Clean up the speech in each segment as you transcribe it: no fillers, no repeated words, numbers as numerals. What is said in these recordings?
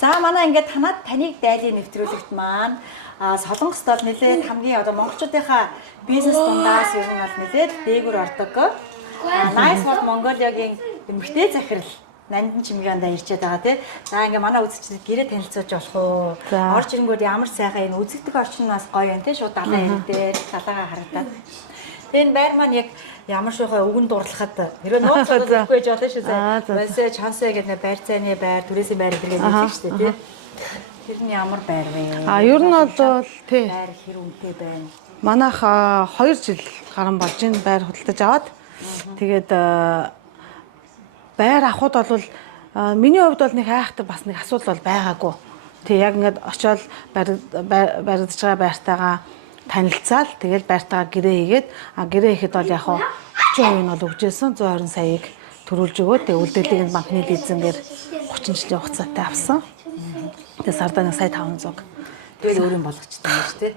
За манай ингээд таныг дайлын нэвтрүүлэгт маань Солонгост бол нэлээд хамгийн одоо монголчуудынхаа бизнес дундаас ер нь бол нэлээд дээгүүр ордог. Nice Hot Mongolia-гийн эмэгтэй захирал Нандин Чимгэндаа ирчээд байгаа тий. За ингээ манай үзэгчид гэрээ танилцуулж болох уу? Орж ирэнгүүт ямар сайхан энэ үзэгдэх орчин бас гоё юм тий. Шууд далайн ирэн дээр далайгаа харагдаад. Тэгээ энэ байр маань яг ямар шуухай өвгөн дурлахад ерөө нууцлаад өгөхгүй байж болно шүү дээ. Вэсэ чансэ гэдэг байр цайны байр, түрээсийн байр гэдэг хэлдэг шүү дээ тий. Тэр нь ямар байр вэ? Ер нь бол тий. Байр хэр үнэтэй байна? Манайх 2 жил гарan болж энэ байр худалдаж аваад тэгээд байр авахуд бол миний хувьд бол нэг хайхтай бас нэг асуудал бол байгаагүй. Тэг яг ингээд очиод баригдаж байгаа байртайгаа танилцаал тэгэл байртайгаа гэрээ хийгээд гэрээ хийхэд бол яг 30% нь бол өгжсэн 120 саяыг төрүүлж өгөө. Тэг үлдээлийг банкны лизингээр 30 жилийн хугацаатай авсан. Тэг сарда нэг сая 500. Тэгэл өөрийн болгочтой юм шүү дээ.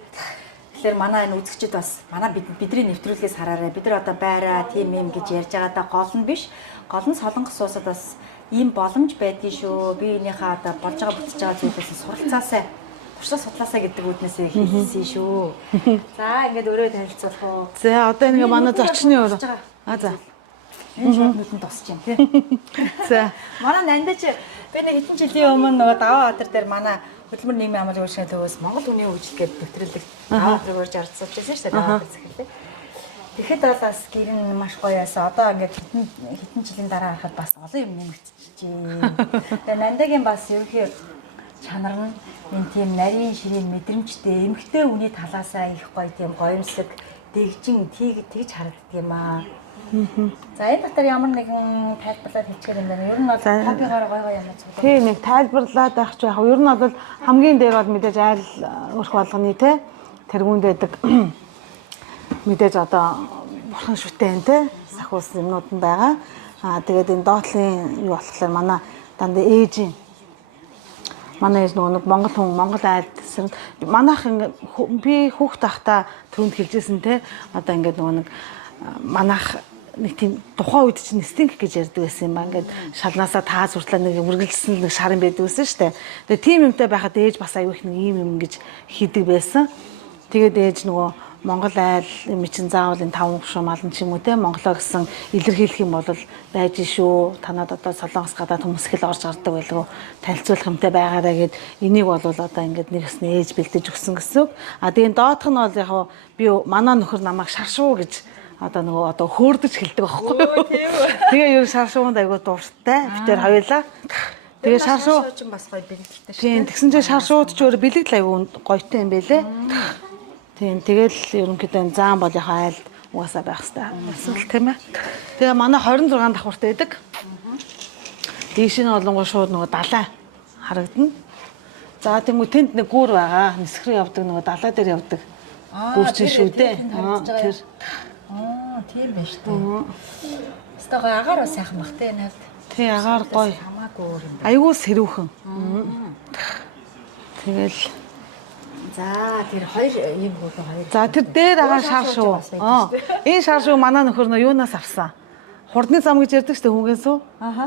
Тэгэхээр манай энэ үзэгчид бас манай бидний нэвтрүүлгээс хараарай. Бид нар одоо байраа, тим юм гэж ярьж байгаадаа гол нь биш. Гол нь Солонгос улсад бас ийм боломж байдгийн шүү. Би энийхээ одоо болж байгаа бүтэж байгаа зүйлээс суралцаасаа, туршаа судлаасаа гэдэг үднээсээ хэлсэн шүү. За ингээд өөрөө танилцуулах уу? За одоо ингээ манай зочны өөр. За. Энэ шууд нүдэнд тосч юм тий. За. Манай Нандич би нэг хэдэн жилийн өмнө нөгөө Даваа Баатар дээр манай хөдөлмөр нийгмийн амлын үйлчлэгийн төвөөс Монгол хүний хөгжил гэдэг нэвтрүүлэг Даваа Баатар урьж ардсаж байсан шүү дээ. Даваа Баатар захирлээ. Тэгэхэд бол бас гэр нь маш гоё яасан. Одоо ингээд хэдэн жилийн дараа харахад бас олон юм нэмэгдчихжээ. Тэгээ Нандагийн бас ерөнхий чанар нь энэ тийм нарийн ширийн мэдрэмжтэй эмгтэй үний талаасаа их гоё тийм гоёмсог дэгжин тэгж харагддаг юм аа. За энэ дотор ямар нэгэн тайлбарлаад хэлчихээр юм байна. Ер нь бол хоббигаар гоё юм цуглаа. Тий нэг тайлбарлаад байх ч яг ер нь бол хамгийн дээр бол мэдээж айл өрх болгоны те тэргүүнд байдаг мэдээж одоо бурхан шүтэн те сахиус юмнууд нь байгаа. Тэгээд энэ доотлын юу болохоор манай дандаа ээж манай ээж нөгөө Монгол хүн Монгол айл гэсэн манайх би хүүхд тахта түрүүнд хэлжсэн те одоо ингээд нөгөө манайх нэг тийм тухайн үед чинь стинг гэж ярьдаг байсан юм ба ингээд шалнаасаа таа зүртлээ нэг үргэлжилсэн нэг шарын байдаг байсан шүү дээ. Тэгээ тийм юмтай байхад ээж бас аюу их нэг ийм юм гэж хийдэг байсан. Тэгээд ээж нөгөө Монгол айл юм чинь заавал энэ 5 гушуу малн ч юм уу те Монголоо гэсэн илэрхийлэх юм бол байж шүү. Танад одоо Солонгос гадаад хүмүүс их л орж гардаг байлгүй танилцуулах юмтай байгаараа гэд энийг бол одоо ингээд нэгэснээ ээж бэлдэж өгсөн гэсэн. Тэгээд доотх нь бол яг би манай нөхөр намайг шаршуу гэж одоо нөгөө одоо хөөрдөж хэлдэг байхгүй юу. Тэгээ ер шаршуунд айгуу дуртай. Битээр хоёулаа. Тэгээ шаршуу бас гоё бэлгэлтэй шүү. Тийм тэгсэн чинь шаршууд ч өөр бэлэгдэл айгуу гоётой юм байлээ. Тийм тэгэл ерөнхийдөө заан бол яхаа айлд угаасаа байх хэрэгтэй. Эсвэл тийм ээ. Тэгээ манай 26 давхуртай байдаг. Дээш нь олонгоо шууд нөгөө далай харагдана. За тэгмүү тэнд нэг гүүр байгаа. Нисгэр явдаг нөгөө далай дээр явдаг. Гүүр чинь шүү дээ. Тэр тийм байна шүү дээ. Стага агаар бас сайхан бах те навд. Тий агаар гоё. Хамаагүй өөр юм. Айгуу сэрүүхэн. Тэгэл за тэр хоёр юм хөлөө хоёр. За тэр дээр агаар шар шүү. Энэ шар шүү манай нөхөр нөө юунаас авсан. Хурдны зам гэж ярьдаг шүү дээ хүүгээс үү.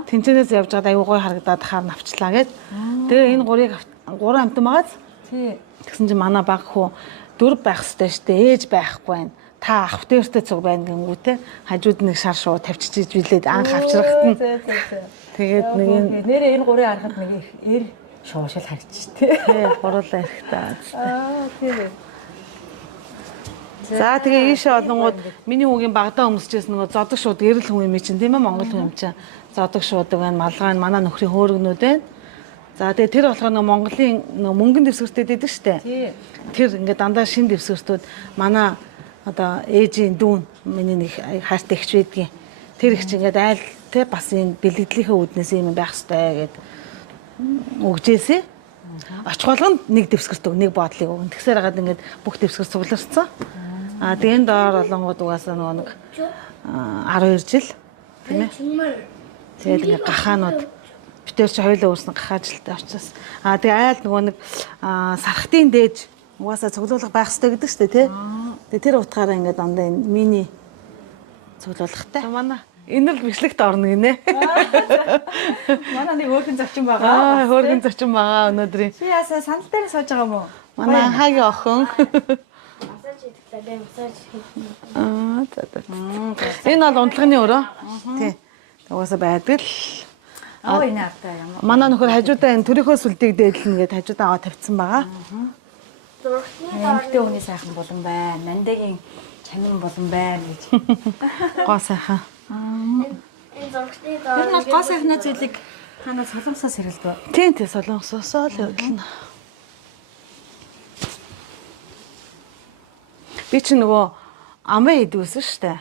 Тэнцэнээс явж байгаад айгуу гоё харагдаад хаар навчлаа гэд. Тэгээ энэ гурын амтан байгааз. Тий. Тэгсэн чинь манай баг хүү 4 байх хэрэгтэй шүү дээ. Ээж байхгүй байна. Та ах дээртэй цуг байна гэнгүүтээ хажууд нэг шар шуу тавьчихж билээд анх авчрахт нь. Тэгээд нэг нэрээ энэ гурыг харахад нэг эр шуушил харагдчих тий. Гурлаа ирэхтэй. Тийм. За тэгээ ийшээ олонгууд миний хүүгийн багадаа өмсчээс нөгөө зодог шууд гэрэл хүн юм чинь тийм ээ Монгол хүн юм чинь зодог шуудаг байна малгай манай нөхрийн хөөргнүүд байна. За тэгээ тэр болохоор нөгөө Монголын нөгөө мөнгөн дэвсгэртүүд байдаг штэ. Тэр ингээд дандаа шин дэвсгэртүүд манай одоо ээжийн дүүн миний нэг хайртай ихч байдгийн. Тэр ихч ингээд айл те бас энэ бэлгэдлийнхээ үүднээс юм байх хэрэгтэй гэд өгжээсэ. Очих болгонд нэг дэвсгэрт өг нэг боодлыг өгнө. Тэгсээр хагаад ингээд бүх дэвсгэр цугларсан. Тэгээд доор олонгууд угаасаа нөгөө нэг 12 жил тийм ээ. Тэгээд ингээд гахаанууд битэр чи хоёулаа өөрснө гахаажилтай очиж. Тэгээ айл нөгөө нэг сархтын дээж угаасаа цуглуулга байх хэрэгтэй гэдэг шүү дээ тий. Тэгээ тэр утгаараа ингээд дандаа энэ мини цуглуулгатай. Манай энэ л бичлэгт орно гинэ. Манай нэг хөөрхөн зочин байгаа. Хөөргөн зочин байгаа өнөөдрийн. Чи яасаа сандал дээр сууж байгаа юм уу? Манай анхаагийн охин. Массаж хийхдээ би массаж хийх. Энэ бол унтлагын өрөө. Тий. Угаасаа байдаг л. Энэ автаа ямар. Манай нөхөр хажуудаа энэ төрийнхөө сүлдийг дээдлэнэ гэдээ хажуудаа аваа тавьсан байгаа. Эмэгтэй хүний сайхан болон байна. Мандагийн чанан болон байна гэж. Гоо сайхан. Энэ зургтны доор. Тэр нь бол гоо сайхны зүйлийг танаа солонгосоос хэрэлдэг. Тийм тий солонгосоосоо л явуулна. Би чи нөгөө амын идвэсэн штэ.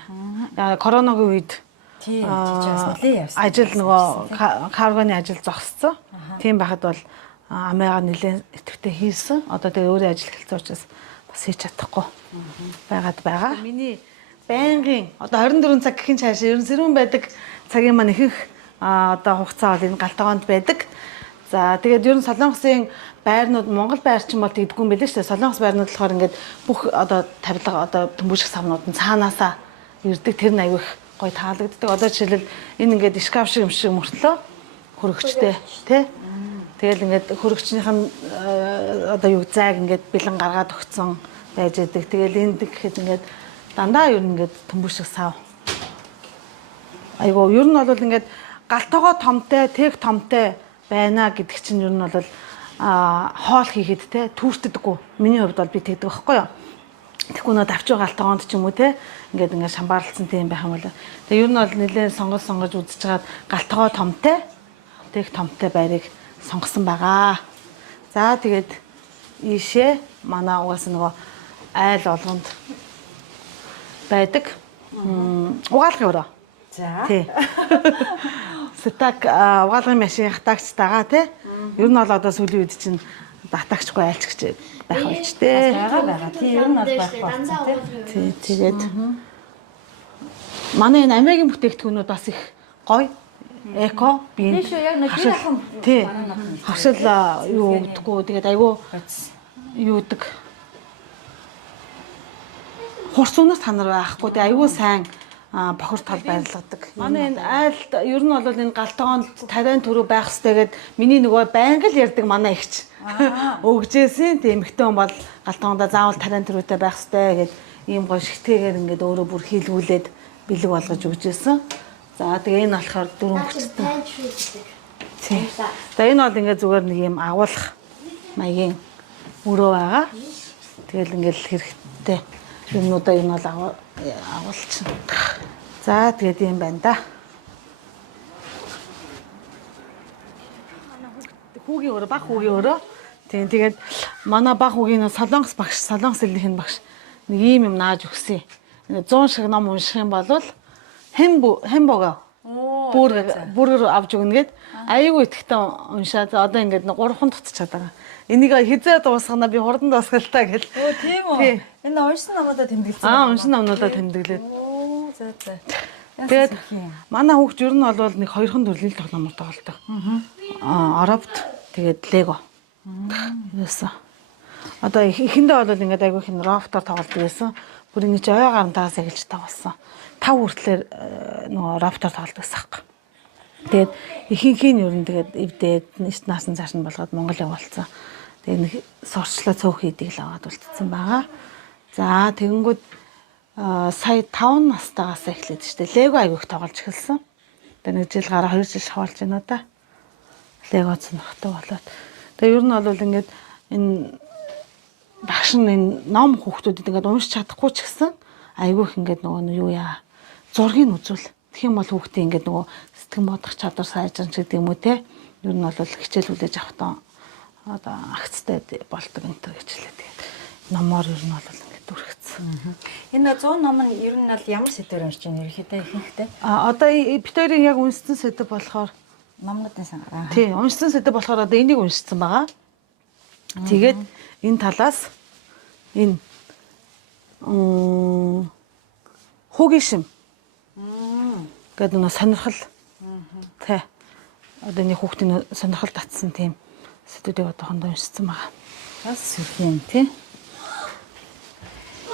Яа коронагийн үед Тийм тийчээс нэлээ явсан. ажил нөгөө каргоны ажил зогссон. Тийм байхад бол амыгаа нэлээд идэвхтэй хийсэн. Одоо тэгээ өөрөө ажил эхэлсэн учраас бас хийж чадахгүй байгаад байгаа. Миний байнгын одоо 24 цаг гэхин цааш ерөн сэрүүн байдаг цагийн маань ихэнх одоо хугацаа бол энэ галтгоонд байдаг. За тэгээд ер нь солонгосын байрнууд Монгол байр ч юм бол тэгдэггүй юм билээ шүү дээ. Солонгос байрнууд болохоор ингээд бүх одоо тавилга одоо төмбөшг савнууд нь цаанаасаа ирдэг. Тэр нь аягүй гоё таалагддаг. Одоо жишээлбэл энэ ингээд шкаф шиг юм шиг мөртлөө хөрөгчтэй тий. Тэгэл ингээд хөрөгчнийх нь одоо юу зайг ингээд бэлэн гаргаад өгцөн байж идэг. Тэгэл энд гэхэд ингээд дандаа ер нь ингээд төмбөшг сав. Айгу ер нь бол ингээд галтогоо томтой, тэг томтой байна гэдэг чинь ер нь бол хоол хийхэд те түүртдэггүй. Миний хувьд бол би тэгдэг байхгүй юу. Тэгэхгүй нөө давчуу галтгоонд ч юм уу те ингээд шамбаарлцсан тийм байх юм бол. Тэгээ ер нь бол нэлээд сонгож үзэж хагаад галтгоо томтой, тэг томтой байрыг сонгосон байгаа. За тэгээд ийшээ манай угаасаа нөгөө айл олгонд байдаг. Угаалгын өрөө. За. Тий. Стак угаалгын машин хатаагч тагаа тий. Ер нь бол одоо сүүлийн үед чинь татаагчгүй айлчгч байх болж тий. байгаа. Тийм ер нь бол байх болсон тий. Тий тэгээд манай энэ Америкийн бүтээгдэхүүнүүд бас их гоё. Эко би шүү яг нэг хэр ахын тий. Хашил юу гэдэггүй тэгээд айгүй юу гэдэг хурц үнэс танар байхгүй тэгээд айгүй сайн бохор тал байрладаг. Манай энэ айлд ер нь бол энэ галтгоонд тариан төрөө байх хэвтэйгээд миний нөгөө байнга л ярьдаг манай ихч өгжээсэн тийм эмэгтэй хүн бол галтгоондоо заавал тариан төрөөтэй байх хэвтэй гэд ийм гоё шигтэйгээр ингээд өөрөө бүр хийлгүүлээд бэлэг болгож өгжээсэн. За тэгээ энэ болохоор дөрөв хүчтэй. Тийм. За энэ бол ингээд зүгээр нэг юм агуулах маягийн өрөө байгаа. Тэгэл ингээд хэрэгтэй юмнуудаа энэ бол агуулчихна. За тэгээд юм байна да. Хүүгийн өрөө, баг хүүгийн өрөө. Тийм тэгээд манай баг хүүгийн солонгос багш, солонгос хэлнийх багш нэг ийм юм нааж өгсөн. 100 шиг ном унших юм бол хэмбого бүргэр авч өгнө гэд аяйгүй итгэвтэй уншаад одоо ингээд 3хан тутчихад байгаа. Энийг хизээ дуусгана би хурдан дуусгалтаа гэл. Өө тийм үү. Энэ уншсан номуудаа тэмдэглэсэн. Уншсан номнуудаа тэмдэглээд. Оо за за. Тэгээд манай хүүхд ер нь бол нэг 2хан төрлийн тоглоомор тоглодог. Оровт тэгээд лего. Юусэн. Одоо эхэндээ бол ингээд айгүй хин рофтоор тоглодог байсан. Бүр ингэ чи ой гарантаас эхэлж тоглосон. 5 хүртлээр нөгөө рофтоор тоглодог гэсэн хэрэг. Тэгээд ихэнхийн ер нь тэгээд эвдээд наасан цааш нь болгоод Монгол явуулсан. Тэгээд нэг сурчлаа цөөх хийдийг л аваад үлдсэн байгаа. За тэгэнгүүт сая 5 настайгаас эхлээд штэ лего аягүйх тоглож эхэлсэн. Тэгээд нэг жил гараа 2 жил шавуулж байна да. Лего цэнхтэй болоод. Тэгээд ер нь бол ингээд энэ багш нь энэ ном хүүхдүүдэд ингээд уншиж чадахгүй ч гэсэн аягүйх ингээд нөгөө юу яа зургийг үзүүл. Тэгэх юм бол хүүхдээ ингээд нөгөө сэтгэн бодох чадвар сайжрах гэдэг юм уу те. Ер нь бол хичээл хүлээж авахтаа одоо агцтай болдог энэ төр хичээлээ. Тэгээд номоор ер нь бол ингээд дүрхсэн. Энэ 100 ном нь ер нь бол ямар сэдвээр уншиж байна ерөнхийдөө ихэнхдээ? Одоо битэрийн яг уншсан сэдв болохоор Номгодын санаа. тий, уншсан сэдв болохоор одоо энийг уншсан байгаа. Тэгээд энэ талаас энэ хүүгийн шим гэдэг нэг сонирхол тий. Одоо нэг хүүхдийн сонирхол татсан тийм сэдвүүдийг одоохондоо уншсан байгаа. Бас сүрх юм тий.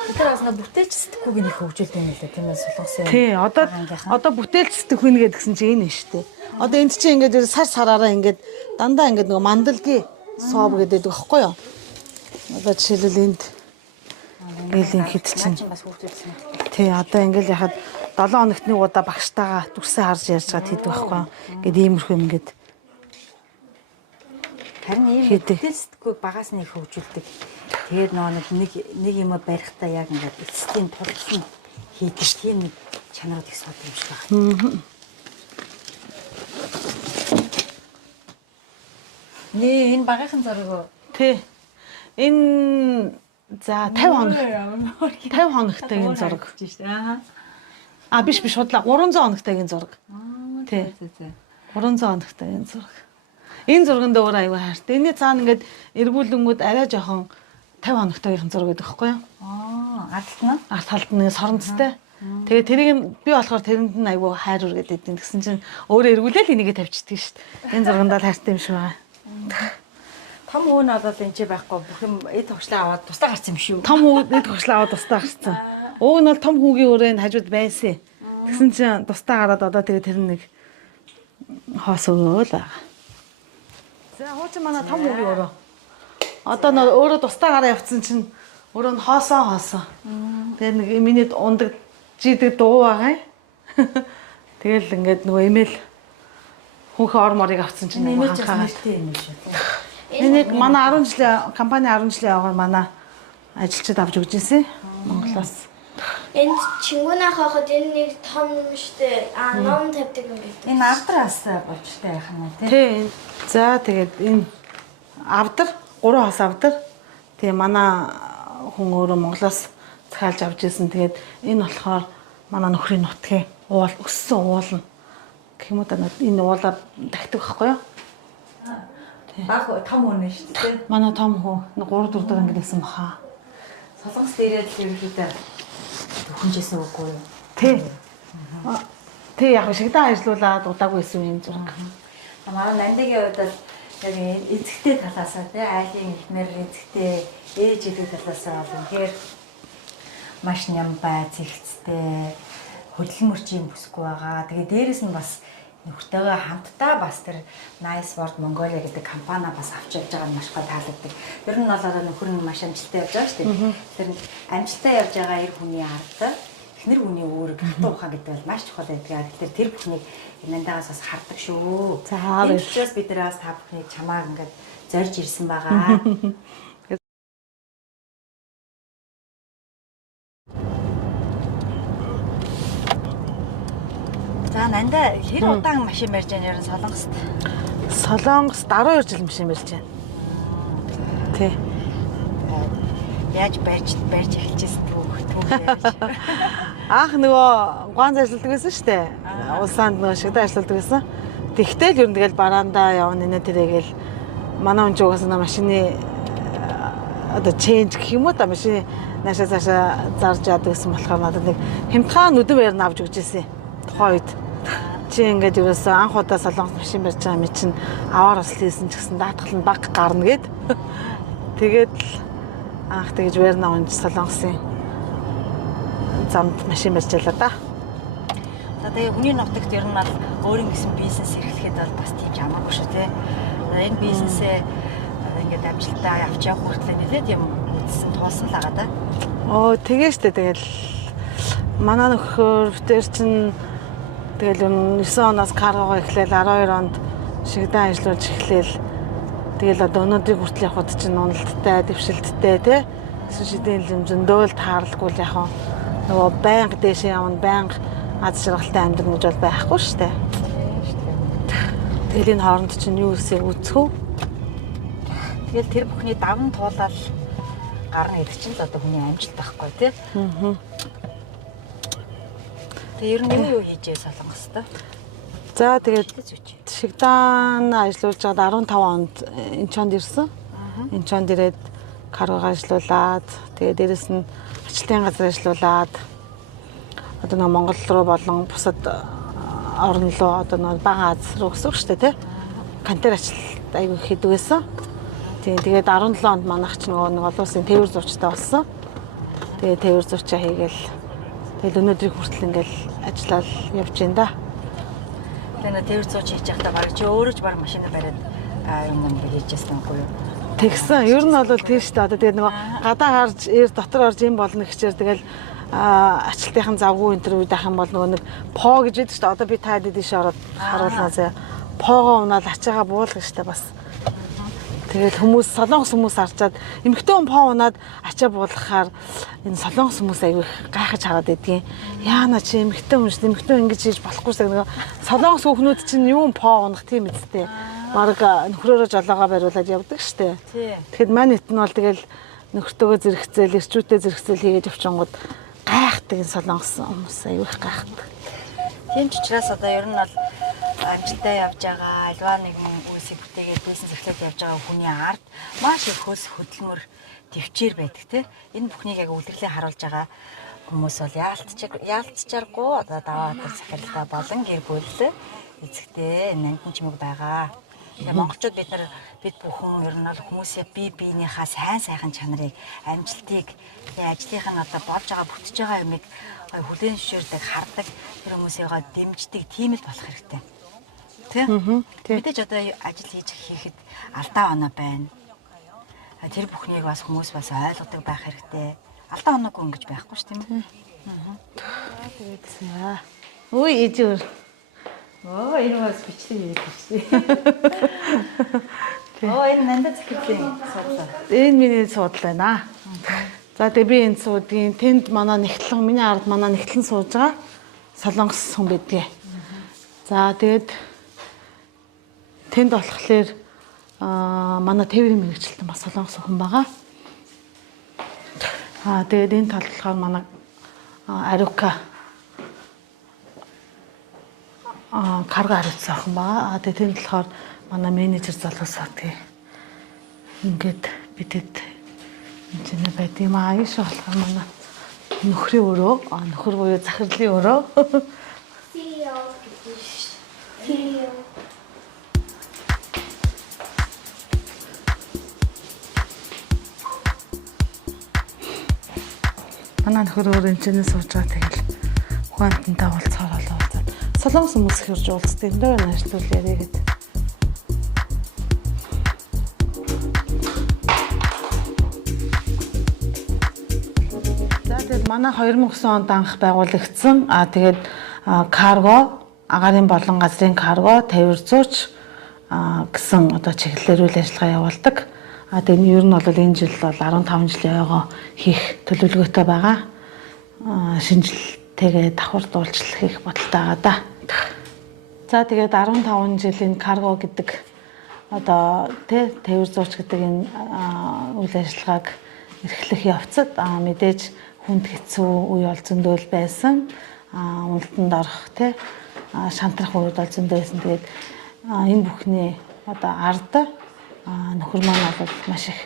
Бид нар бас нэг бүтээлч сэтгхүүг нэг хөгжүүлдэг юм лээ тийм ээ Солонгосын. Тий, одоо бүтээлч сэтгхүүн гэдгсэн чинь энэ шүү дээ. Одоо энд чинь ингээд сар сараараа ингээд дандаа ингээд нөгөө мандалгийн соб гэдэг байхгүй юу? Одоо жишээлбэл энд ингээл хэд чинь бас хөгжүүлсэн юм. тий, одоо ингээл яхад 7 хоногт нэг удаа багштайгаа дүрсээ харж ярьж байгаа хэд байхгүй юу? Ингээд иймэрхүү юм ингээд Харин ийм бүтээл сэтгхүүг багаас нь их хөгжүүлдэг. Тэгээд нэг юм барихтаа яг ингээд эцсийн тулсан хийдэг тийм нэг чанарууд их сууд юм шиг байна. Нээ энэ багийнхан зураг уу? тий. Энэ за 50 хоног. 50 хоногтой энэ зураг. Биш худлаа 300 хоногтой энэ зураг. Тий. 300 хоногтой энэ зураг. Энэ зурганд өөр аюу хайртай. Энийний цаана ингээд эргүүлэнгүүд арай жоохон 50 хоногтойгийнх зураг гэдэг байхгүй юу? Арт талд нь соронцтой. Тэгээ тэрийг би болохоор тэрэнд нь аюу хайр үргээд идэв. Тэгсэн чинь өөрөө эргүүлээл энийгээ тавьчихдаг шүү дээ. Энэ зурганд л хайртай юм шиг байна. Том хүү нь одоо энэ ч байхгүй бүх юм эд тогшлоо аваад тусдаа гарсан юм шүү. Том хүү эд тогшлоо аваад тусдаа гарсан. Уг нь бол том хүүгийн өрөөнд хажууд байсан. Тэгсэн чинь тусдаа гараад одоо тэгээ тэр нэг хоос өгөөл байгаа. За хуучин манай том хүүгийн өрөө. Одоо нөө өөрөө тустаагаараа явцсан чинь өөрөө нь хоосоо. Тэгээ нэг миний ундаг жидэг дуу байгаа юм. Тэгэл ингээд нөгөө имэйл хүүхэн орморыг авцсан чинь нэг ханхаа. Энийг манай 10 жилийн компани 10 жилийн явгаар манай ажилчид авч өгч ирсэн. Монголоос. Энд чингүнах хахад энэ нэг том юм штэ. Ном тавьдаг юм гэдэг. Энэ авдраас болжтой яах юм тий. Тий. За тэгээд энэ авдар 3 хос авдар. Тэгээ манай хүн өөрөө Монголоос захиалж авч ирсэн. Тэгээд энэ болохоор манай нөхрийн нутгийн уул өссөн уул нь гэх юм уу да энэ уулаа тагтдаг байхгүй юу? Баг том хүн шүү дээ. Манай том хүү 3 4 дахь ангид байсан баха. Солонгост ирээд л ерөөдөө төхөнжсэн үгүй юу? Тий. Тий яг шигдэн ажиллуулаад удаагүй байсан юм зураг. Манай нандагийн хувьд яг эцэгтэй талаасаа тий айлын ихнэр эцэгтэй ээжийн талаасаа бол үнэхээр маш нямбай зэгцтэй хөдөлмөрчийн бүсгүй байгаа. Тэгээ дээрэс нь бас нөхөртөөгөө хамтдаа бас тэр Nice World Mongolia гэдэг компани бас авч явж байгаа нь маш гой таалагддаг. Ер нь бол одоо нөхөр нь маш амжилттай явж байгаа шүү дээ. Тэр амжилттай явж байгаа эр хүний ард эхнэр хүний өөрөг хатуу ухаан гэдэг бол маш чухал байдаг. Тэгэхээр тэр бүхнийг нандагаас бас хардаг шүү. За энэ учраас бид нараас та бүхнийг чамаар ингээд зорж ирсэн байгаа. За нанда хэр удаан машин барьж байгаа юм Солонгост? Солонгост 12 жил машин барьж байна. Тий. Яаж барьж эхэлжсэн түүх. Анх нөгөө Гуанз ажилладаг байсан шүү дээ. Улсаанд нөгөө шигдэ ажилладаг байсан. Тэгтэл ер нь тэгэл бараандаа явна нэ тэрэгээл манай хүн ч угаасаа машины одоо чейнж гэх юм уу та машины наашаа цаашаа зарж яадаг гэсэн болохоор надад нэг хямдхан нүдэн байр нь авч өгч ирсэн. Тухайн үед чи ингээд ерөөсөө анх удаа Солонгос машин барьж байгаа юм чинь аваар бас хийсэн ч гэсэн даатгал нь баг гарна гэд. Тэгээд анх тэгж байрнаа онж Солонгосын замд машин барьж ялаа да. За тэгээ хүний нутагт ер нь бол өөрийн гэсэн бизнес эрхлэхэд бол бас тийм хамаагүй шүү те. Энэ бизнесээ ингээд амжилттай авч явах хүртэл нэлээд юм үзсэн туулсан л байгаа да. Оо тэгээ штэ тэгэл манай нөхөр тэр чинь тэгэл 9 оноос каргогоо эхлээл 12 онд шигдэн ажиллаж эхлээл тэгэл одоо өнөөдрийг хүртэл явхад чинь уналттай, дэвшилттэй тий. Эсвэл шидийн зөндөө л тааралгүй л яг нөгөө байнга дээшээ явна, байнга аз жаргалтай амьдрах гэж бол байхгүй шүү дээ. Тэгэл энэ хооронд чинь юу хийсээ үүсэх үү? Тэгэл тэр бүхний даван туулаад гарна гэдэг чинь л одоо хүний амжилт байхгүй тий. Тэгээ ер нь юу хийж Солонгост? За тэгээд шигдан ажиллаж байгаад 15 онд Инчонд ирсэн. Инчонд ирээд каргого ажиллуулад тэгээд дээрэс нь ачлалын газар ажиллуулад одоо нэг Монгол руу болон бусад орн руу одоо нэг бага Аз руу гэсэн үг шүү дээ тий. Кантер ачлалт аягүй хийдэг байсан. Тэгээд 17 онд манайх ч нэг олон улсын тээвэр зурчтай болсон. Тэгээ тээвэр зуучаа хийгээл тэгэл өнөөдрийг хүртэл ингээл ажиллаад явж байна да. Тэгээ тээвэр зууч хийж байхдаа баг чи өөрөө ч баг машина бариад юм хийжсэн үгүй юу? Тэгсэн. Ер нь бол тийш та одоо тэгээ нөгөө гадаа гарч дотор орж юм болно гэхчээр тэгэл ачлалтын завгүй энэ төр үед ах юм бол нөгөө нэг по гэж байдаг шүү дээ. Одоо би таад дэш ороод харуулнаа зэ. Погоо унаад ачаага буулгах штэ бас. Тэгээд хүмүүс солонгос хүмүүс харчаад эмэгтэй хүн по унаад ачаа буулгахаар энэ солонгос хүмүүс аягүй гайхаж хараад байдгийн. Яана чи эмэгтэй хүн шүү. Эмэгтэй ингэж хийж болохгүйсэг нөгөө солонгос хүүхнүүд чинь юу по унах тийм үстэй. Бараг нөхрөөрөө жолоогоо бариулаад явдаг штэ. Тэгэхэд маань итэн бол тэгэл нөхөртөөгөө зэрэгцээл, эрчүүтээ зэрэгцээл хийгээд явчихангууд гайхдаг энэ солонгос хүмүүс аягүй гайхдаг. Тийм ч учраас одоо ер нь бол амжилттай явж байгаа альва нэгэн үйлсийг бүтээгээд бизнес эхлээд явж байгаа хүний ард маш их хөлс хөдөлмөр төвчээр байдаг те. Энэ бүхнийг яг үлрэхлээ харуулж байгаа хүмүүс бол яалтчааргүй одоо даваа хатар захиралтай болон гэр бүл эзэгтэй нандин чимэг байгаа. Тэгээ монголчууд бид бүхэн ер нь бол хүмүүсийн бие биенийхээ сайн сайхан чанарыг амжилтыг ажлынх нь одоо болж байгаа бүтэж байгаа юмыг хүлээн зөвшөөрдөг хардаг тэр хүмүүсийг дэмждэг тийм л болох хэрэгтэй. Тийм. Мэдээж одоо ажил хийхэд алдаа оноо байна. Тэр бүхнийг бас хүмүүс бас ойлгодог байх хэрэгтэй. Алдаа оноогүй ингэж байхгүй ш тийм үү? Тэгээд яа. Үй ээжүүр. Энэ бас бичлэг хийх гэсэн. Энэ нандаа захирлын суудлаа. Энэ миний суудл байна. За тэгээ би энэ суудгийн тэнд манай нэгтлэн миний ард манай нэгтлэн сууж байгаа солонгос хүн байдгээ. За тэгээд тэнд болохоор манай тээврийн мэрэгчлэлтэн бас солонгос хүн байгаа. Тэгээд энэ талд болохоор манай Арука карга хариуцсан охин байгаа. Тэгээд тэнд болохоор манай менежер залуусаа тэгээ ингээд бидэд энэ байд юм аа. Ийш болохоор манай нөхрийн өрөө, нөхөр буюу захирлын өрөө. CEO гэдэг шүү. CEO. Манай нөхөр өөр энэ ч сууж байгаа тэгэл ухаантантай уулзахаар болоод солонгос хүмүүс их ирж уулздаг. Эндээ нэртэл яриа гэдэг. За тэгээд манай 2009 онд анх байгуулагдсан. Тэгээд карго, агаарын болон газрын карго, тээвэр зууч гэсэн одоо чиглэлээр үйл ажиллагаа явуулдаг. Тэгээд ер нь бол энэ жил бол 15 жилийн ойгоо хийх төлөвлөгөөтэй байгаа. Шинжилгээгээ давхар дуулчлах хийх бодолтой байгаа да. За тэгээд 15 жилийн карго гэдэг одоо тээвэр зууч гэдэг энэ үйл ажиллагааг эрхлэх явцад мэдээж хүнд хэцүү үе бол зөндөл байсан. Уналтанд орох шантрах үед бол зөндөө байсан. Тэгээд энэ бүхний одоо ард нөхөр маань бол маш их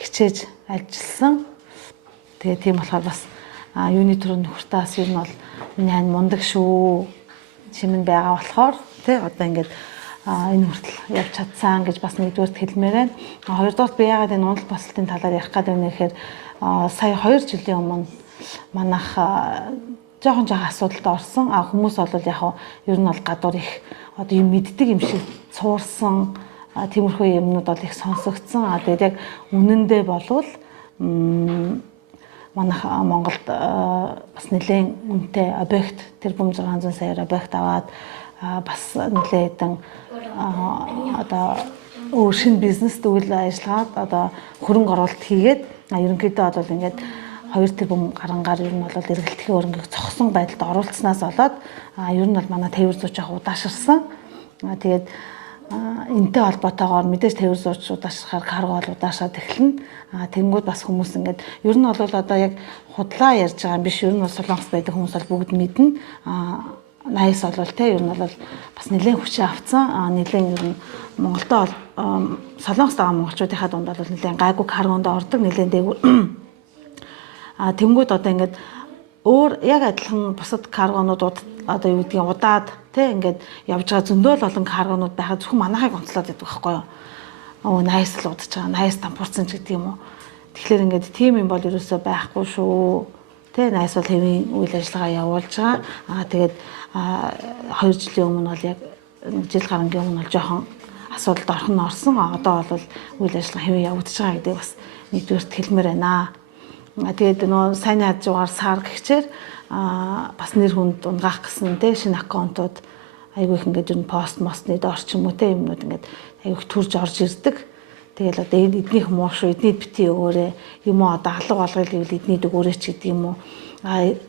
хичээж ажилласан. Тэгээд тийм болохоор бас юуны төрөнд нөхөртөөс ер нь бол миний хань мундаг шүү чимэн байгаа болохоор одоо ингээд энэ хүртэл явж чадсан гэж бас нэгдүгээрт хэлмээр байна. Хоёрдугаарт би яагаад энэ уналт басалтын талаар ярих гэдэг вэ гэхээр сая 2 жилийн өмнө манайх жоохон асуудалд орсон. Хүмүүс бол яг ер нь бол гадуур их одоо юм мэддэг юм шиг цуурсан тиймэрхүү юмнууд бол их сонсогдсон. Тэгээд яг үнэндээ болвол манайх Монголд бас нэлээд үнэтэй объект тэрбум 600 саяар объект аваад бас нэлээд хэдэн одоо өөр шинэ бизнест үйл ажиллагаад одоо хөрөнгө оруулалт хийгээд ерөнхийдөө бол ингээд 2 тэрбум гарангаар ер нь бол эргэлтийн өрнгийг зогсон байдалд оруулснаас болоод ер нь бол манай тээвэр зууч яг удаашрсан. Тэгээд энтэй холбоотойгоор мэдээж тээвэр зууч удаашрахаар карго бол удаашаад эхэлнэ. Тэнгүүд бас хүмүүс ингээд ер нь бол одоо яг худлаа ярьж байгаа юм биш. Ер нь бол солонгос байдаг хүмүүс бол бүгд мэднэ. Найс бол ер нь бол бас нэлээд хүчээ авцсан. Нэлээд ер нь Монголдоо солонгост байгаа монголчуудынхаа дунд бол нэлээд гайгүй каргонд ордог, нэлээд дээгүүр. Тэнгүүд одоо ингээд өөр яг адилхан бусад каргонууд одоо юу гэдгийг удаад ингээд явж байгаа зөндөл олон каргонууд байхад зөвхөн манайхыг онцлоод байдаг байхгүй юу? Найс л удаж байгаа, найс тампуурсан ч гэдэг юм уу. Тэгэхээр ингээд тийм юм бол ерөөсөө байхгүй шүү. Тэ найс бол хэвийн үйл ажиллагаа явуулж байгаа. Тэгээд 2 жилийн өмнө бол яг жил гарангийн өмнө бол жоохон асуудалд орсон. Одоо бол үйл ажиллагаа хэвээ явагдаж байгаа гэдэг бас нэгдүгээрт хэлмээр байна. Тэгээд нөө сайн яаж жугаар сар гихчээр бас нэр хүнд унгаах гэсэн тэ шинэ аккаунтууд айгүй их ингээд ер нь пост мостны доор ч юм уу тэ юмнууд ингээд айгүй их төрж орж ирдэг. Тэгэл одоо эднийх муу шүү, эднийд бити өгөөрэй юм уу, одоо алга болгоё гэвэл эднийд өгөөрэй ч гэдэг юм уу.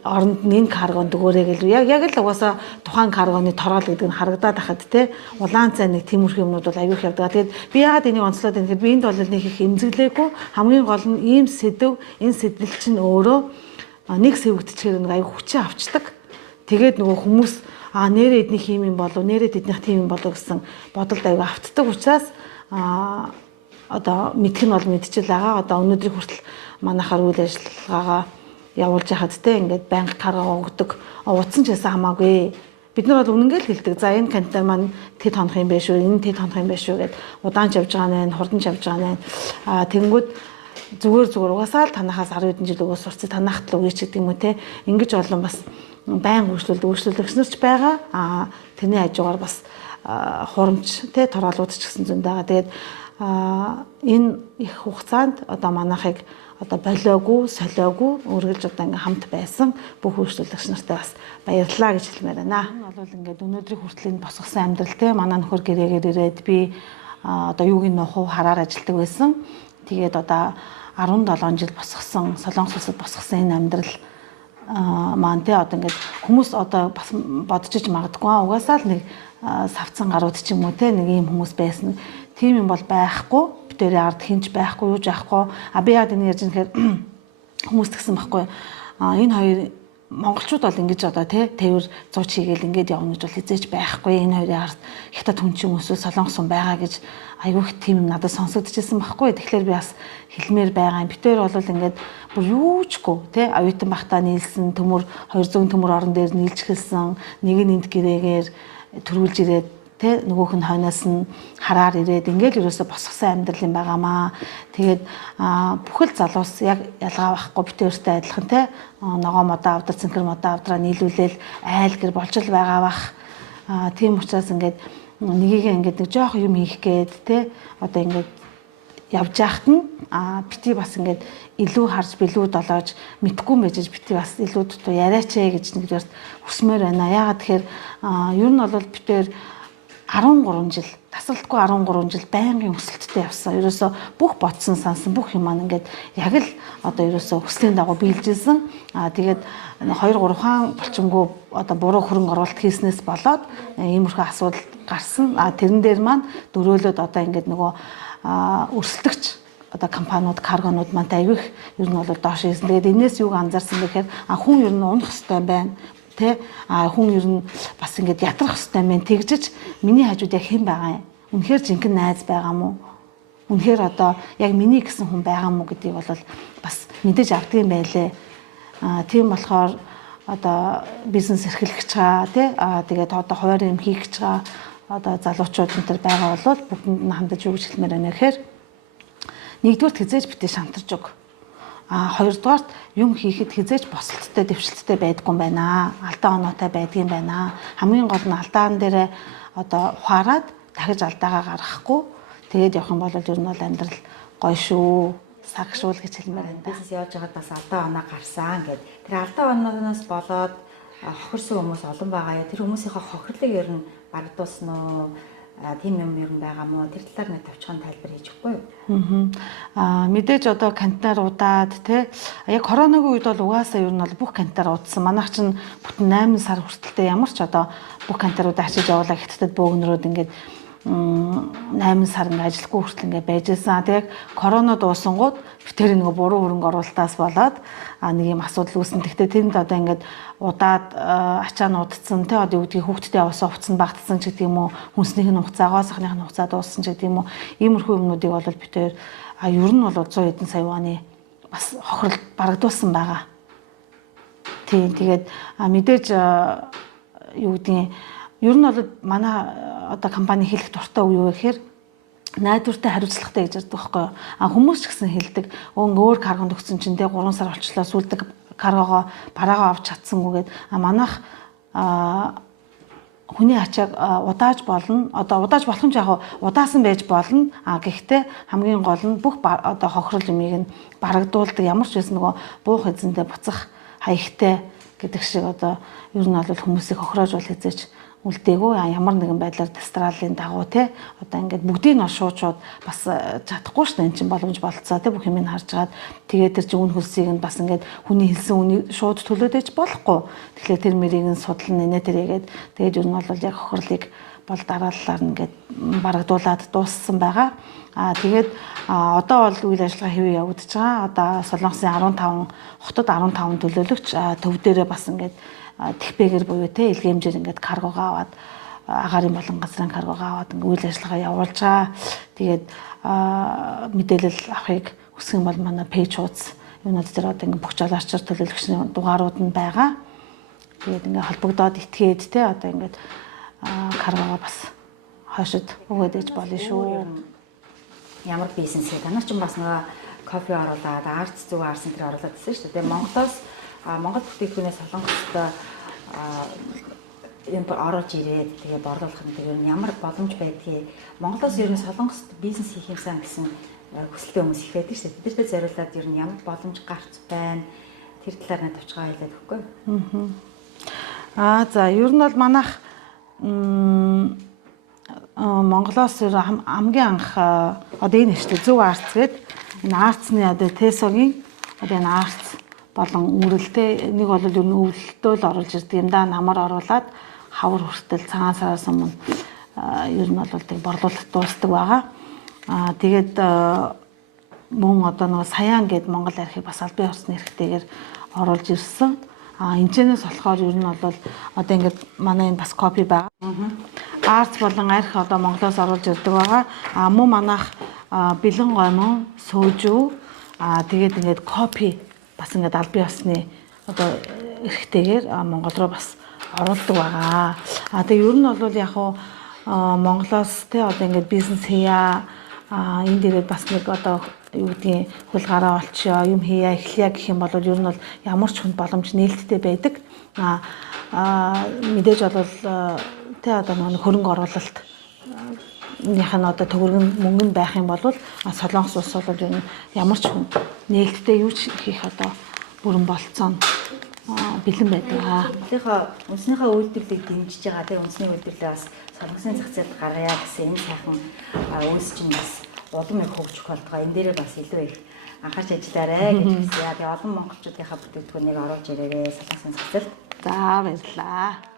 Оронд нэг каргонд өгөөрэй гэл яг л угаасаа тухайн каргоны тороол гэдэг нь харагдаад ахад те улаан цай нэг тиймэрхүү юмнууд бол аюух явдаг. Тэгээд би яагаад энийг онцлоод байна гэхээр би энд бол нэг их эмзэглээгүй хамгийн гол нь ийм сэдв энэ сэтэл чинь өөрөө нэг сэвэгдчихээр нэг аюух хүчээ авчдаг. Тэгээд нөгөө хүмүүс нэрээ эднийх юм болов нэрээ эднийх тийм юм болов гэсэн бодолд аюух автдаг учраас одоо мэдэх нь бол мэдчихэл байгаа. Одоо өнөөдрийг хүртэл манайхаар үйл ажиллагаагаа явуулж байхад те ингээд банк карга өгдөг. Утсан ч гэсэн хамаагүй. Бид нар бол үнэнгээл хэлдэг. За энэ кантар маань тэд хонох юм байх шүү, энэ тэд хонох юм байх шүү гэд удаанч явж байгаа нэ, хурданч явж байгаа нэ. Тэнгүүд зүгээр угаасаа л танахаас 10 хэдэн жил өгөөс сурцсан танахт л үгүй ч гэдэг юм уу те. Ингэж олон бас байн үйлчлүүлэгч нар ч байгаа. Тэрний хажуугаар бас хурамч те тороолууд ч гэсэн зөнд байгаа. Тэгээд энэ их хугацаанд одоо манайхыг одоо болоогүй, солиогүй үргэлж одоо ингээм хамт байсан бүх үйлчлүүлэгч нартай бас баярлалаа гэж хэлмээр байна. Энэ бол ингээд өнөөдрийн хүртэл энэ босгосон амьдрал те манай нөхөр гэрээгээр ирээд би одоо юуг нь хувь хараар ажилладаг байсан. Тэгээд одоо 17 жил босгосон, Солонгос улсад босгосон энэ амьдрал маань те одоо ингээд хүмүүс одоо бас бодож иж магадгүй угаасаа л нэг савцсан гарууд ч юм уу те нэг ийм хүмүүс байсан. Тийм юм бол байхгүй. Битэрийн ард хинч байхгүй, юуж байхгүй. Би яад энэ ярьж нэхэр хүмүүс тгсэн байхгүй. Энэ хоёр монголчууд бол ингэж одоо тий тээвэр зууч хийгээл ингэж явна гэж бол хизээч байхгүй. Энэ хоёрын ард хятад хүн ч юм эсвэл солонгос хүн байгаа гэж айгүйх тийм юм надад сонсогдчихсэн байхгүй. Тэгэхээр би бас хэлмээр байгаа юм. Битэр бол ингээд бүр юучгүй тий оюутан бахта нийлсэн төмөр 200 төмөр орон дээр нийлж эхэлсэн. Нэг нь энд гэрээгээр төрүүлж ирээд тэ нөгөөх нь хойноос нь хараар ирээд ингээл ерөөсө босгосон амьдрал юм байгаамаа. Тэгээд бүхэл залуус яг ялгаа байхгүй битээртэй адилхан тэ ногоо модоо авдар цэнхэр модоо авдраа нийлүүлээл айл гэр болж л байгаа бах. Тийм учраас ингээд нэгийг ингээд нэг жоох юм хийх гээд тэ одоо ингээд явж яхад нь бити бас ингээд илүү харж билүү долоож мэдгүй байж бити бас илүү дутуу яриач гэж нэгдүгээр хүсмээр байна. Яагаад тэгэхээр ер нь бол битээр 13 жил тасралтгүй 13 жил байнгын өсөлттэй явсан. Ерөөсө бүх бодсон сансан бүх юм маань ингээд яг л одоо ерөөсө хүслийн дагуу биелжсэн. Тэгээд 2 3 хаан булчингуу одоо буруу хөрөнгө оруулалт хийснээс болоод иймэрхүү асуудал гарсан. Тэрэн дээр маань дөрөөлөд одоо ингээд нөгөө өрсөлдөгч одоо компаниуд, каргонууд мантай авих ер нь бол доош ирсэн. Тэгээд энэс юуг анзаарсан гэхээр хүн ер нь унах хэвээр байна. Тэ хүн ер нь бас ингээд ятрах хэвээр байна. Тэгжиж миний хажууд яг хэн байгаа юм? Үнэхээр жинхэнэ найз байгаа мó? Үнэхээр одоо яг миний гэсэн хүн байгаа мó гэдгийг бол бас мэдэж авдаг юм байлээ. Тийм болохоор одоо бизнес эрхлэх гэж байгаа тий. Тэгээд одоо хуваар юм хийх гэж байгаа одоо залуучууд энэ төр байгаа бол бүгдэнд нь хандаж юу гэж хэлмээр байна гэхээр нэгдүгээр хизээж битээ шантарч өг. Хоёрдугаарт юм хийхэд хизээж босолттой дэвшилттэй байдгүй юм байна. Алдаа оноотой байдгийн байна. Хамгийн гол нь алдаан дээрээ одоо ухаарад дахиж алдаагаа гаргахгүй тэгээд явах юм бол ер нь бол амьдрал гоё шүү. Сагшуул гэж хэлмээр байна. Бизнес явж байгаад бас алдаа оноо гарсан гэд. Тэр алдаа онооноос болоод хохирсон хүмүүс олон байгаа яа. Тэр хүмүүсийнхээ хохирлыг ер нь бардуулсан уу? Тийм юм ер нь байгаа мó? Тэр талаар нэг товчхон тайлбар хийж өгөхгүй юу? Мэдээж одоо кантинаар удаад тий яг коронавигийн үед бол угаасаа ер нь бол бүх кантинаар удсан. Манайх чинь бүтэн 8 сар хүртэлтэй ямар ч одоо бүх кантинаруудаа ачиж явуулаа хятадд бөөгнөрөөд ингээд 8 сар ингээ ажилгүй хүртэл ингээ байжсэн. Тэгээд корона дуусангууд битэр нэг буруу хөрөнгө оруулалтаас болоод нэг юм асуудал үүсэн. Гэхдээ тэнд одоо ингээд удаад ачаа нуудсан тий одоо юу гэдгийг хүүхдтэй яваасаа хувцсан багтсан ч гэдэг юм уу, хүнснийх нь хугацаа, агоосхных нь хугацаа дууссан ч гэдэг юм уу. Иймэрхүү юмнуудыг бол битэр ер нь бол 100 хэдэн сая оны бас хохирол барагдуулсан байгаа. Тийм тэгээд мэдээж юу гэдгийг ер нь бол манай одоо компани хэлэх дуртай юу гэхээр найдвартай хариуцлагатай гэж ярьдаг байхгүй юу? Хүмүүс ч гэсэн хэлдэг. Өөр каргонд өгсөн чинь тэ 3 сар болчлоо сүлдэг каргогоо бараагаа авч чадсангүйгээд манайх хүний ачааг удааж болно. Одоо удааж болох юм чи яг удаасан байж болно. Гэхдээ хамгийн гол нь бүх одоо хохирол юмыг нь барагдуулдаг. Ямар ч байсан нөгөө буух эзэндээ буцах хаягтай гэдэг шиг одоо ер нь бол хүмүүсийг хохироож бол хэзээч үлдээгүй. Ямар нэгэн байдлаар тестралийн дагуу те одоо ингээд бүгдийг нь шууд бас чадахгүй шүү дээ. Эн чинь боломж болцоо те бүх юм харж гаад тэгээд тэр чинь үн хөлсийг нь бас ингээд хүний хэлсэн үнийг шууд төлөөдөөж болохгүй. Тэгэхээр тэр мэрийг нь судлан нэ тэрэгээд тэгээд ер нь бол яг хохирлыг бол дараалалаар ингээд барагдуулаад дууссан байгаа. Тэгээд одоо бол үйл ажиллагаа хэвээ явагдаж байгаа. Одоо Солонгосын 15 хотод 15 төлөөлөгч төв дээрээ бас ингээд техпэгээр буюу те илгээмжээр ингээд каргогаа аваад агаарын болон газрын каргогаа аваад ингээд үйл ажиллагаа явуулж байгаа. Тэгээд мэдээлэл авахыг хүсэх юм бол манай пэйж хуудас юунууд дээр одоо ингээд бүх жолоочор төлөөлөгчний дугаарууд нь байгаа. Тэгээд ингээд холбогдоод итгээд те одоо ингээд каргогаа бас хойшид өгөөд ээж болно шүү. Ямар бизнес вэ? Танаар ч бас нөгөө кофе оруулаад, арц зүг арс энэ оруулаад гэсэн шүү дээ. Монголоос Монгол бүтээгдэхүүнээс Солонгост импорт оруулж ирээд тэгээ борлуулах нь тэр ямар боломж байдгийг Монголоос ер нь Солонгост бизнес хийх юмсан гэсэн хүсэлтэй хүмүүс их байдаг шүү дээ. Тэдэрт зориулаад ер нь ямар боломж гарч байна? Тэр талаар надад тавчгаа хэлээд өгөхгүй. За ер нь бол манайх Монголоос хамгийн анх одоо энэ хэвчээ зөв арц гэдэг энэ арцны одоо тесогийн одоо энэ арц болон үрэлтэй нэг бол ер нь өвлөлтөө л оруулж ирдэг юм да. Намар оруулаад хавар хүртэл цагаан сараас өмнө ер нь бол тэг борлуулалт дуусдаг байгаа. Тэгээд мөн одоо нөгөө саяан гээд Монгол архив бас албан ёсны эрхтэйгээр оруулж ирсэн. Энэчнээс болохоор ер нь бол одоо ингээд манай энэ бас копи байгаа. Арц болон арх одоо Монголоос оруулж ирдэг байгаа. Мөн манайх бэлэн гомон, сөөжүү тэгээд ингээд копи бас ингээд албан ёсны одоо эрхтэйгээр Монгол руу бас оруулдаг байгаа. Тэгээ ер нь бол яг хуу Монголоос те одоо ингээд бизнес хийя энэ дээрээ бас нэг одоо юу гэдгийг хөл гараа олчё юм хийя эхлэе гэх юм бол ер нь бол ямар ч хүнд боломж нээлттэй байдаг. Мэдээж бол те одоо нэг хөрөнгө оруулалт нөх нь одоо төгрөг мөнгө нь байх юм бол Солонгос улс бол ер нь ямар ч хүнд нээлттэй юу ч хийх одоо бүрэн болцоо бэлэн байдаг. Тэгэхээр үнснийхээ үйлдвэрлэлийг дэмжиж байгаа. Тэгээ үнсний үйлдвэрлэлээ бас Солонгосын зах зээлд гаргая гэсэн энэ сайхан үйлс чинь бас улам их хөгжих болтгоо. Энэ дээрээ бас илүү их анхаарч ажиллаарай гэж хэлсэн. Тэгээ олон монголчуудынхаа бүтээгдэхүүнийг оруулж ирээрэй Солонгосын зах зээлд. За баярлалаа.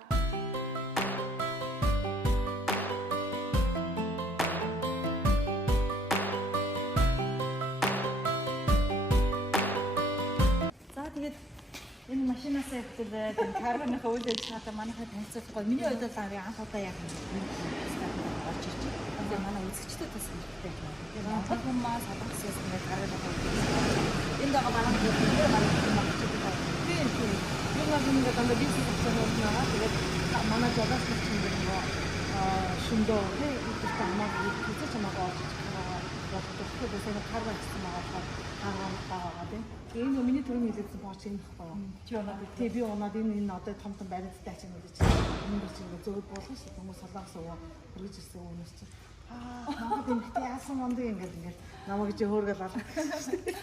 Энэ машинаас ихтэй карбоныхаа үйл ажиллагаатай манайхад танилцуулахгүй. Миний хувьд бол анх удаа яг орж ирж байна. Одоо манай үзэгчдэд бас хэрэгтэй байна. Тэгээд Монгол хүмүүс Солонгосоос ингээд гараад байгаа. Энд байгаа манай монголчууд тийм. Юу нэг ингээд андаа бизнес хийчихсэн. Тэгээд манай жолооч нар чинь нөгөө шүндөө идэх хамаагүй хийж хамаагүй орж ирж байгаа. Тэгээд карбон гэсэн байгаа байгаа тийм. Энэ миний төрөний хэлсэн бооч юм баггүй. Чи оноод тий би оноод энэ одоо том баримттай ачаа мэдэж энэ бол чинь зөөд болгоно шүү. Хүмүүс Солонгос уу хүргэж ирсэн хүмүүс чинь Монгол эмэгтэй яасан мондыг ингээд намайг чи хөөргөл алах шүү дээ.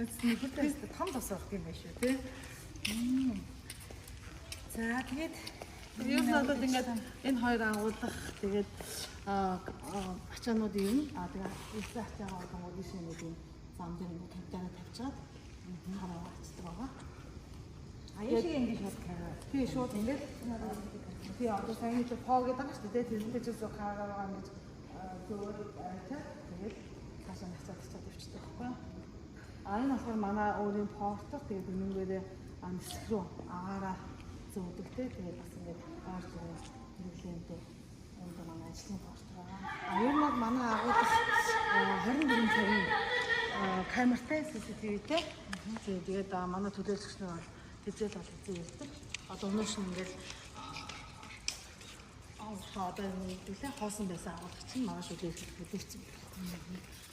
Эцний хөтөстэй том тос авах юм байна шүү тий. За тэгээд ер нь одоо ингээд энэ хоёр агуулгах тэгээд ачаанууд юм. Тэгээд эцэг ачаагаа болон үдшинүүд юм зам дээр ингээд тавьтаараа тавьчаад хараа авчихдаг байгаа. Аяшиг ингэж шууд тий шууд ингэж тий одоо сайн нэг поо гэдэг шүү дээ. Тэрнтэй ч зөв хараа ингэж зөвөр тэгээд цаашаа нацаад тавьчихдаг байхгүй. Энэ болохоор манай өөрийн портер тэгээд үнэнгээр нисэх рүү агаараа зөөдөг тэгээд бас ингэж орж ирээд нэглэнтэй энэ манай ажлын портер байгаа. Ер нь бол манай агуулгах 24 цагийн камертай CCTV-тэй. Тэгээд манай төлөөлөгч нар бол тэзэл бол хэзээ ирдэг. Одоо өнөөш нь ингээд одоо нэг үлээ хоосон байсан агуулгач чинь манай шүлээ хэлсэн.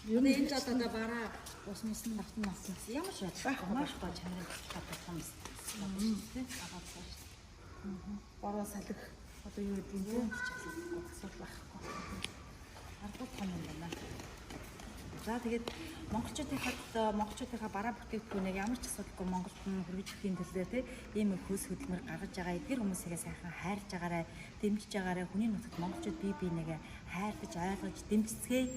Ер нь энэ жод одоо бараа ус мус навтан навсан гэсэн ямар ч байхгүй маш гоо чанарын гадаа том юм тийм агаад цааш. Бороо салхи одоо юу гэдэг юм бэ? Асуудал байхгүй. Аргууд том юм байна. За тэгээд монголчуудынхаа бараа бүтээгдэхүүнийг ямар ч асуудалгүй Монголд нь хүргэжихийн төлөө тийм ийм хөөс хөдөлмөр гаргаж байгаа эдгээр хүмүүсийгээ сайхан хайрлаж байгаарай, дэмжиж байгаарай. Хүний нутагт монголчууд бие биенийгээ хайрлаж ойлгож дэмжицгээе.